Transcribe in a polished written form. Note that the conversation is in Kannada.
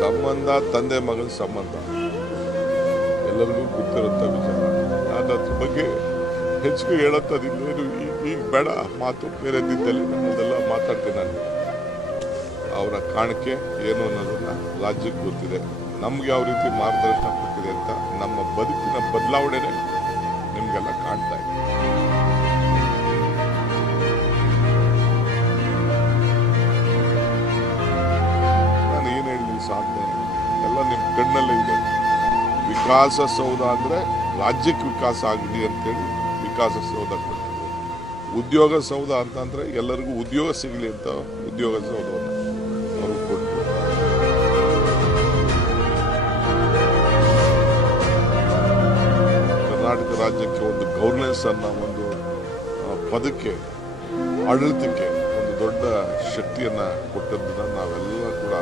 ಸಂಬಂಧ ತಂದೆ ಮಗನ ಸಂಬಂಧ ಎಲ್ಲರಿಗೂ ಗೊತ್ತಿರುವಂಥ ವಿಚಾರ. ನಾನು ಅದ್ರ ಬಗ್ಗೆ ಹೆಚ್ಚಿಗೆ ಹೇಳೋಂಥದ್ದು ಈಗ ಬೇಡ, ಮಾತು ಬೇರೆ ದಿನದಲ್ಲಿ ನಮ್ಮದೆಲ್ಲ ಮಾತಾಡ್ತೀನಿ. ನಾನು ಅವರ ಕಾಣಿಕೆ ಏನು ಅನ್ನೋದನ್ನ ರಾಜ್ಯಕ್ಕೆ ಗೊತ್ತಿದೆ, ನಮ್ಗೆ ಯಾವ ರೀತಿ ಮಾರ್ಗದರ್ಶನ ಕೊಟ್ಟಿದೆ ಅಂತ ನಮ್ಮ ಬದುಕಿನ ಬದಲಾವಣೆನೇ ನಿಮಗೆಲ್ಲ ಕಾಣ್ತಾ ಇದೆ. ನಾನು ಏನು ಹೇಳಿ ಸಾಧ್ಯ ಎಲ್ಲ ನಿಮ್ಮ ಕಣ್ಣಲ್ಲೇ ಇದೆ. ವಿಕಾಸಸೌಧ ಅಂದರೆ ರಾಜ್ಯಕ್ಕೆ ವಿಕಾಸ ಆಗಲಿ ಅಂತೇಳಿ ವಿಕಾಸಸೌಧ ಕೊಟ್ಟಿದೆ. ಉದ್ಯೋಗ ಸೌಧ ಅಂತಂದರೆ ಎಲ್ಲರಿಗೂ ಉದ್ಯೋಗ ಸಿಗಲಿ ಅಂತ ಉದ್ಯೋಗ ಸೌಧವನ್ನು ಅವರು ಕೊಟ್ಟರು. ಕರ್ನಾಟಕ ರಾಜ್ಯಕ್ಕೆ ಒಂದು ಗವರ್ನೆನ್ಸ್ ಅನ್ನೋ ಒಂದು ಪದಕ್ಕೆ, ಆಡಳಿತಕ್ಕೆ ಒಂದು ದೊಡ್ಡ ಶಕ್ತಿಯನ್ನು ಕೊಟ್ಟದ್ದನ್ನು ನಾವೆಲ್ಲ ಕೂಡ